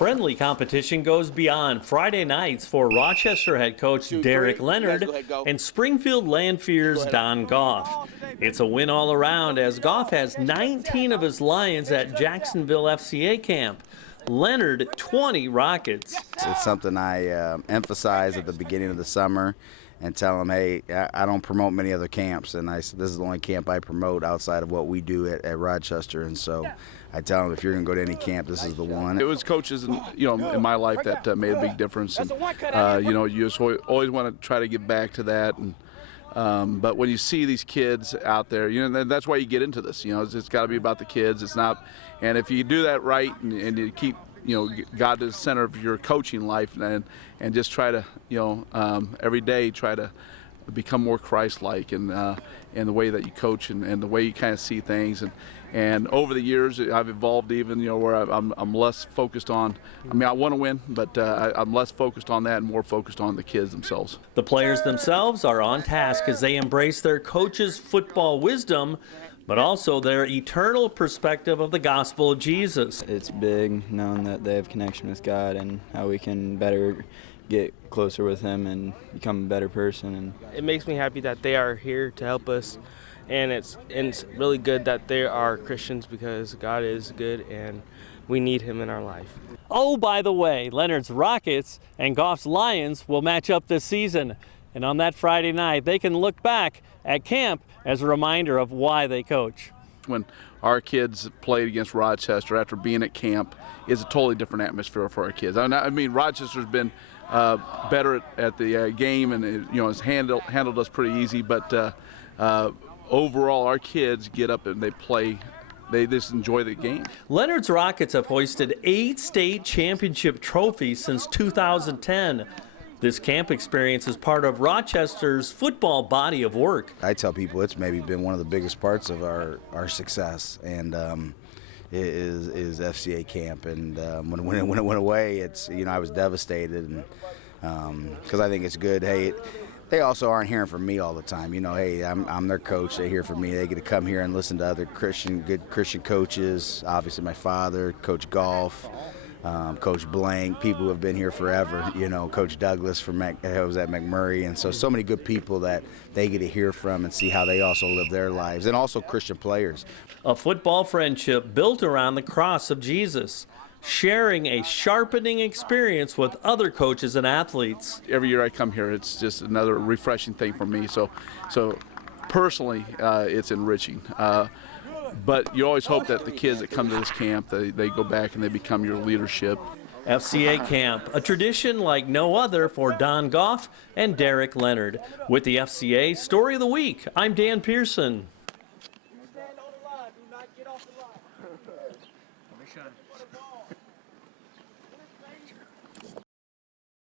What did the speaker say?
friendly competition goes beyond Friday nights for Rochester head coach Derek Leonard and Springfield Lanfear's Don Goff. It's a win all around as Goff has 19 of his Lions at Jacksonville FCA camp. Leonard, 20 Rockets. It's something I emphasize at the beginning of the summer and tell them, hey, I don't promote many other camps, and this is the only camp I promote outside of what we do at Rochester. And so I tell them, if you're going to go to any camp, this is the one. It was coaches, in my life that made a big difference. And, you just always want to try to give back to that. And but when you see these kids out there, that's why you get into this. It's got to be about the kids. It's not, and if you do that right and you keep God is the center of your coaching life, and just try to every day try to become more Christ-like in the way that you coach and the way you kind of see things. And over the years, I've evolved even where I'm less focused on. I want to win, but I'm less focused on that and more focused on the kids themselves. The players themselves are on task as they embrace their coach's football wisdom, but also their eternal perspective of the gospel of Jesus. It's big knowing that they have connection with God and how we can better get closer with Him and become a better person. And it makes me happy that they are here to help us, and it's really good that they are Christians because God is good and we need Him in our life. Oh, by the way, Leonard's Rockets and Goff's Lions will match up this season. And on that Friday night, they can look back at camp as a reminder of why they coach. When our kids played against Rochester after being at camp, it's a totally different atmosphere for our kids. Rochester's been better at the game and has handled us pretty easy, but overall our kids get up and they play. They just enjoy the game. Leonard's Rockets have hoisted 8 state championship trophies since 2010. This camp experience is part of Rochester's football body of work. I tell people it's maybe been one of the biggest parts of our success, and is FCA camp. And when it went away, I was devastated, and because I think it's good. Hey, they also aren't hearing from me all the time. Hey, I'm their coach. They hear from me. They get to come here and listen to other good Christian coaches. Obviously, my father, Coach Goff. Coach Blank, people who have been here forever, Coach Douglas who was at McMurray, and so many good people that they get to hear from and see how they also live their lives, and also Christian players. A football friendship built around the cross of Jesus, sharing a sharpening experience with other coaches and athletes. Every year I come here, it's just another refreshing thing for me. So personally, it's enriching. But you always hope that the kids that come to this camp, they go back and they become your leadership. FCA camp, a tradition like no other for Don Goff and Derek Leonard. With the FCA Story of the Week, I'm Dan Pearson.